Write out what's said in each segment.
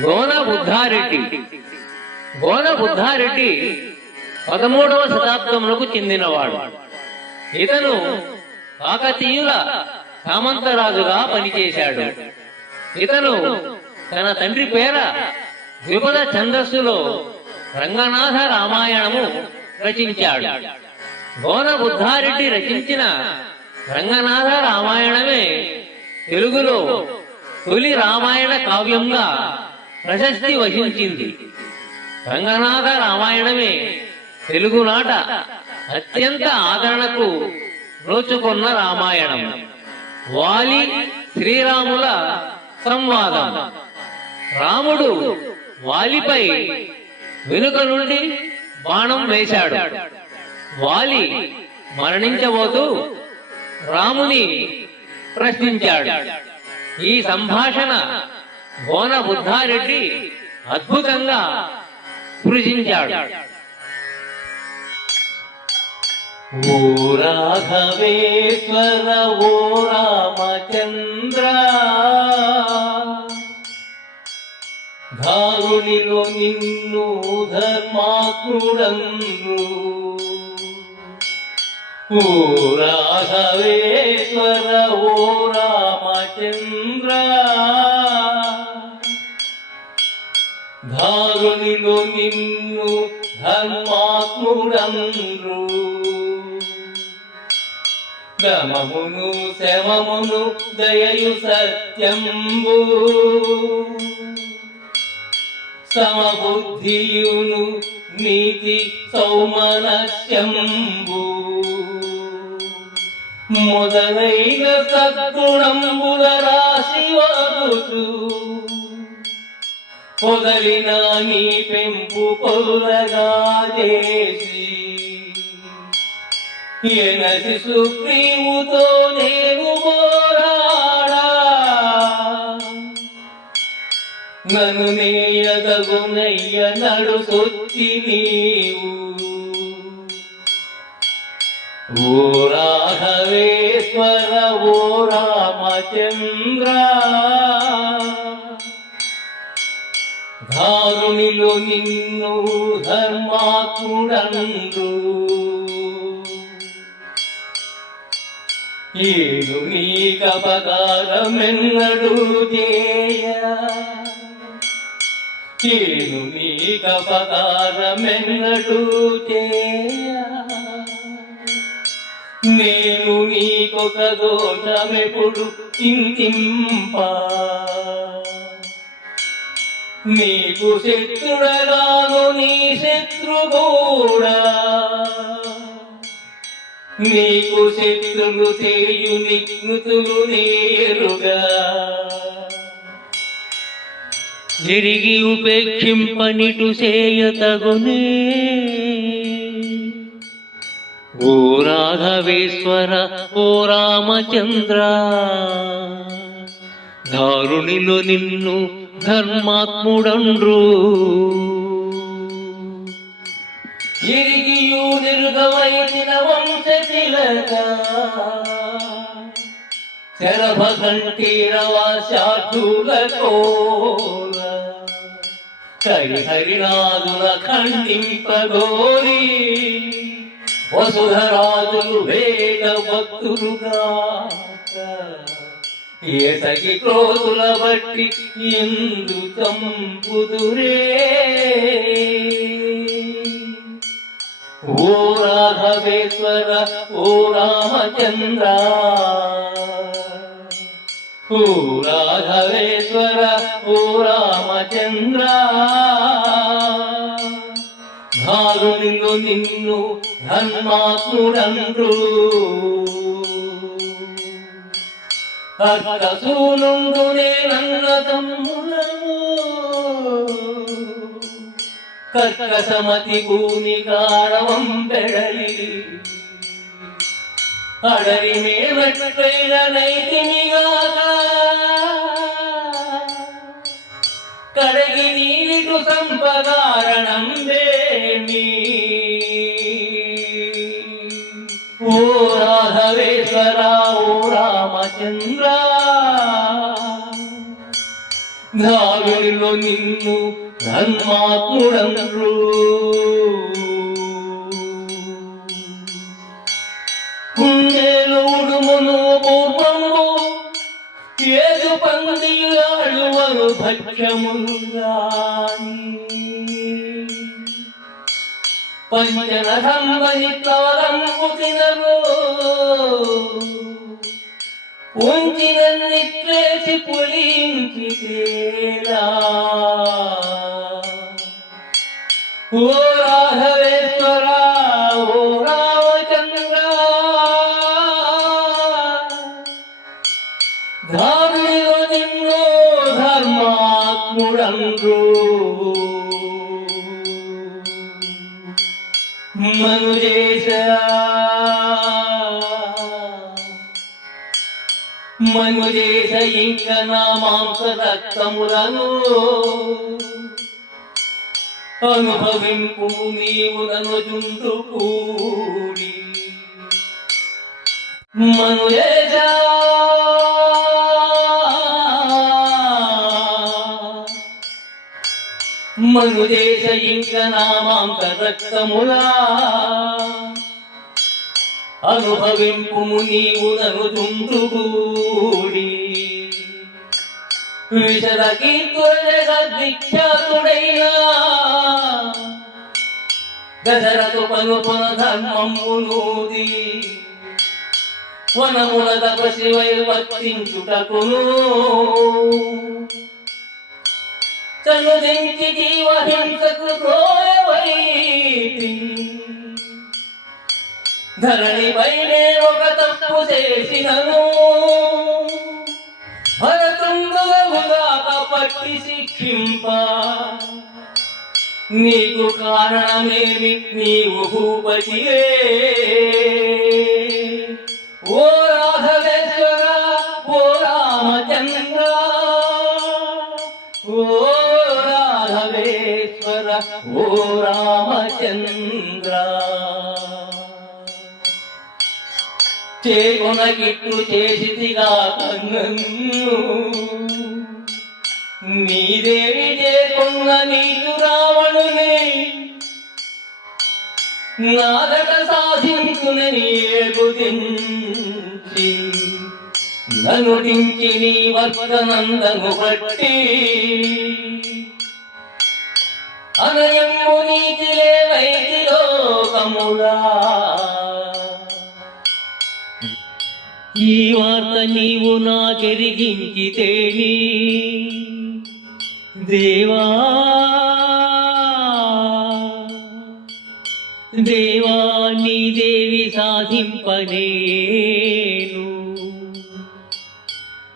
గోన బుద్ధారెడ్డి. గోన బుద్ధారెడ్డి 13వ శతాబ్దములకు చెందినవాడు. ఇతను కాకతీయుల సామంతరాజుగా పనిచేశాడు. ఇతను తన తండ్రి పేర ద్విపద ఛందస్సులో రంగనాథ రామాయణము రచించాడు. గోన బుద్ధారెడ్డి రచించిన రంగనాథ రామాయణమే తెలుగులో తొలి రామాయణ కావ్యంగా ప్రశస్తి వహించింది. రంగనాథ రామాయణమే తెలుగునాట అత్యంత ఆదరణకు నోచుకున్న రామాయణం. వాలి శ్రీరాముల సంవాదం. రాముడు వాలిపై వెనుక నుండి బాణం వేశాడు. వాలి మరణించబోతూ రాముని ప్రశ్నించాడు. ఈ సంభాషణ గోన బుద్ధారెడ్డి అద్భుతంగా సృజించాడు. ఓ రాఘవేశ్వర ఓ రామచంద్ర, ధారునిలో నిన్ను ధర్మాత్ముడందు. ఓ రాఘవేశ్వర ఓ రామచంద్ర, ధారునిలో నిన్ను ధర్మాత్ముడందు. దమమును శమమును దయయు సత్యంబు, సమబుద్ధియును నీతి సౌమనస్యంబు, మొదలైన సద్గుణంబుల రాశి వదుతు, పొదలిన నీ పెంపు పొల్లగా చేసి, ఎనసి సుగ్రీవుతో నేను పోరాడా, నన్ను నేయదగునయ్య నడుసొచ్చి నీవు. ఓ రాఘవేశ్వర ఓ రామచంద్ర, ధారునిలో నిన్ను ధర్మాత్ముడందు. ఏను నీకపకారమెన్నడు చేయ, ఏను నీకపకారమెన్నడు చేయ, నేను నీకొక దోషమెప్పుడు చింతింప. నీకు శత్రుడగాను నీ శత్రు కూడా, నీకు శత్రులు చేయు నిఘ్నుతులు నేరుగా. తిరిగి ఉపేక్షింపనిటు చేయతగునే. ఓ రాఘవేశ్వర ఓ రామచంద్ర, ధారునిలో నిన్ను ధర్మాత్ముడండ్రు. ఇరిగియు నిర్గవైచిన వంశతిలక, శరభకంఠీరవాశార్థుల కోల, కైహరినాదుల ఖండింపగోరి, వసుధరాజులు వేద భక్తులుగాక. ఏసకి క్రోధుల బట్టి ఎందు చంపుదురే. ఓ రాఘవేశ్వర ఓ రామచంద్ర, ఓ రాఘవేశ్వర ఓ రామచంద్ర, ధారునిలో నిన్ను ధర్మాత్ముడందు. అక్కసూనుండు నేనన్న తమ్ములను, కర్కసమతి భూమి కారవం పెడలి, అడరి మేమట్లైన నైతినిగాక, కడగి నీకు సంపకారణం దేని. ఓ రాఘవేశ్వర ఓ రామచంద్ర, ధారునిలో నిన్ను ధర్మాత్ముడండ్రు కుండేలు ఉడుమును పూర్వము ఏదు పందియాడువను భక్ష్యముగాని పంచనధంబని ప్లవరంపు తినరు ఉంచినన్నిట్లేసి పులించితేలా ఓ రాఘవేశ్వర ఓ రామచంద్ర ధారునిలో నిన్నో ధర్మాత్ముడండ్రు మనుజేశ ఇంక నా మాంస రక్తములను అనుభవింపు నీవు నన్ను జుండు కూడి మనుజేశ మనుజేశ ఇంక నా మాంస రక్తములా అనుభవింపు నీవు నన్ను తుండుగూడి విశద కీర్తుడైన దశరథు పనుపన ధర్మమునూది వనముల తపసి వైవర్తించుటకును తను దించి జీవహింసకు ద్రోయవైతి ధరణిపైనే ఒక తప్పు చేసినను భరతుండుగాక పట్టి శిక్షింప నీకు కారణమేమి నీవు భూపతియే ఓ రాఘవేశ్వర ఓ రామచంద్ర ఓ రాఘవేశ్వర ఓ రామచంద్ర చేకొనకిట్లు చేసిదిగా కన్ను నీదేవి చేకొన్న నీకు రావణుని నాదట సాధించునని ఏగుదించి ననుటించి నీ వర్తనందను బట్టి అనయము నీతిలే వైది లోకములా ఈ వార్త నీవు నాకెరిగించితేని దేవా దేవా నీ దేవి సాధింపనేను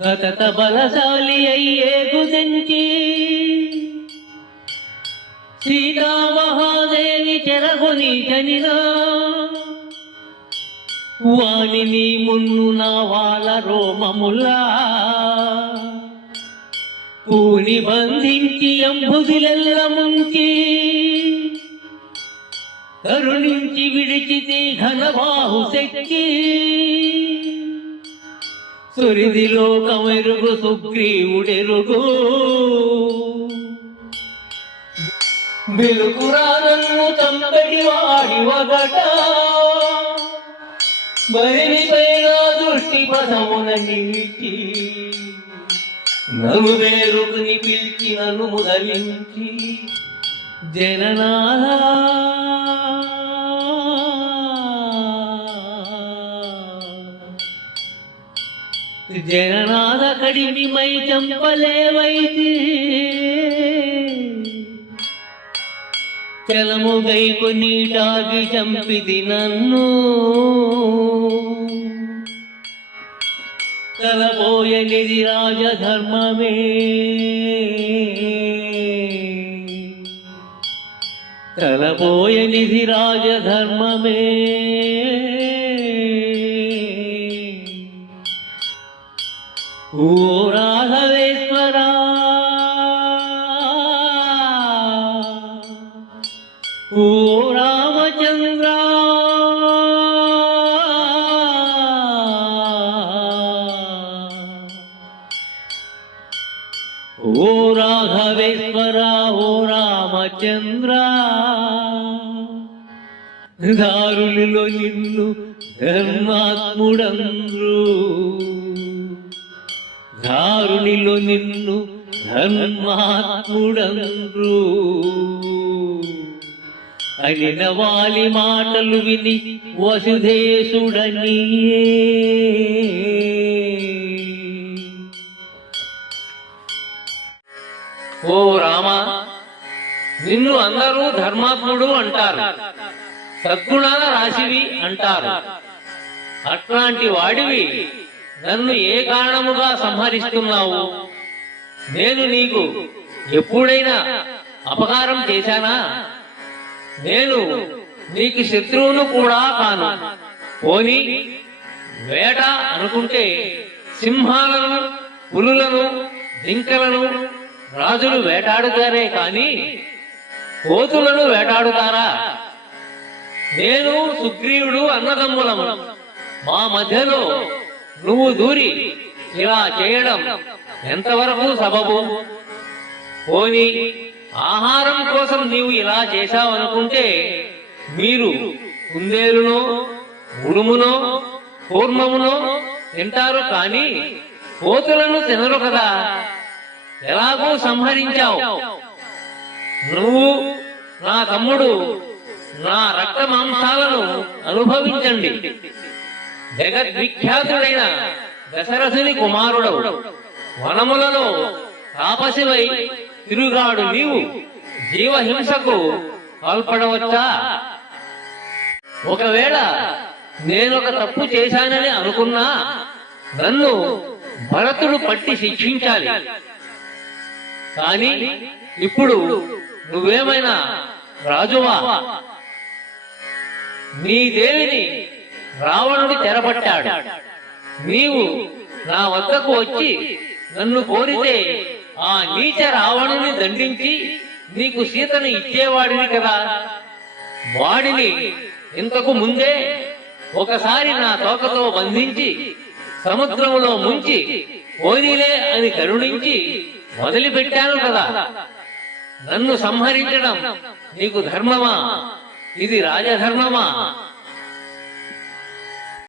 కథత బలశాలి అయ్యే గుదంచి సీతామహాదేవి చెరగొని జనినా వాణిని మున్ను నా వాళ్ళ రోమములా పూని బంధించి అంబుదిలెల్ల ముంచి కరుణించి విడిచితి ఘనబాహు శక్తి సురిది లోకమెరుగు సుగ్రీవుడెరుగు బిలుకురానన్ను చంపటి వాడి వగట బయలుపైన దృష్టి పదమున నిలిచి నన్ను వేరుకుని పిలిచి నన్ను ముదలించి జననాథ జననాథ కడిమిమై చంపలేవైతే చలముగై కొన్నిటాగి చంపిది నన్ను తలబోయనిది రాజధర్మమే తలబోయనిది రాజధర్మమే ఓ రాఘవేశ్వర ఓ రామచంద్ర ఓ ఓ రాఘవేశ్వర ఓ రామచంద్ర దారులలో నిన్ను ధర్మాత్ముడంద్రు దారునిలో నిన్ను ధర్మాత్ముడంద్రు అనిన వాలి మాటలు విని వసుధేశుడనియే ఓ రామ, నిన్ను అందరూ ధర్మాత్ముడు అంటారు, సద్గుణాల రాశివి అంటారు. అట్లాంటి వాడివి నన్ను ఏ కారణముగా సంహరిస్తున్నావు? నేను నీకు ఎప్పుడైనా అపకారం చేశానా? నేను నీకు శత్రువును కూడా కాను. పోనీ వేట అనుకుంటే సింహాలను, పులులను, జింకలను రాజులు వేటాడుతారే కాని కోతులను వేటాడుతారా? నేను సుగ్రీవుడు అన్నదమ్ములము. మా మధ్యలో నువ్వు దూరి ఇలా చేయడం ఎంతవరకు సబబు? పోనీ ఆహారం కోసం నీవు ఇలా చేశావనుకుంటే మీరు కుందేలునో, ఉడుమునో, కూర్మమునో తింటారు కాని కోతులను తినరు కదా. ఎలాగూ సంహరించావు. నువ్వు నా తమ్ముడు నా రక్త మాంసాలను అనుభవించండి. జగద్విఖ్యాతుడైన దశరథుని కుమారుడవు. వనములలో తాపసివై తిరుగాడు నీవు జీవహింసకు పాల్పడవచ్చా? ఒకవేళ నేనొక తప్పు చేశానని అనుకున్నా నన్ను భరతుడు పట్టి శిక్షించాలి. కాని ఇప్పుడు నువ్వేమైనా రాజువా? నీ దేవిని రావణుడు చెరపట్టాడు. నీవు నా వద్దకు వచ్చి నన్ను కోరితే ఆ నీచ రావణుని దండించి నీకు సీతను ఇచ్చేవాడిని కదా. వాడిని ఇంతకు ముందే ఒకసారి నా తోకతో బంధించి సముద్రములో ముంచి పోనీలే అని కరుణించి వదిలిపెట్టాను కదా. నన్ను సంహరించడం నీకు ధర్మమా? ఇది రాజధర్మమా?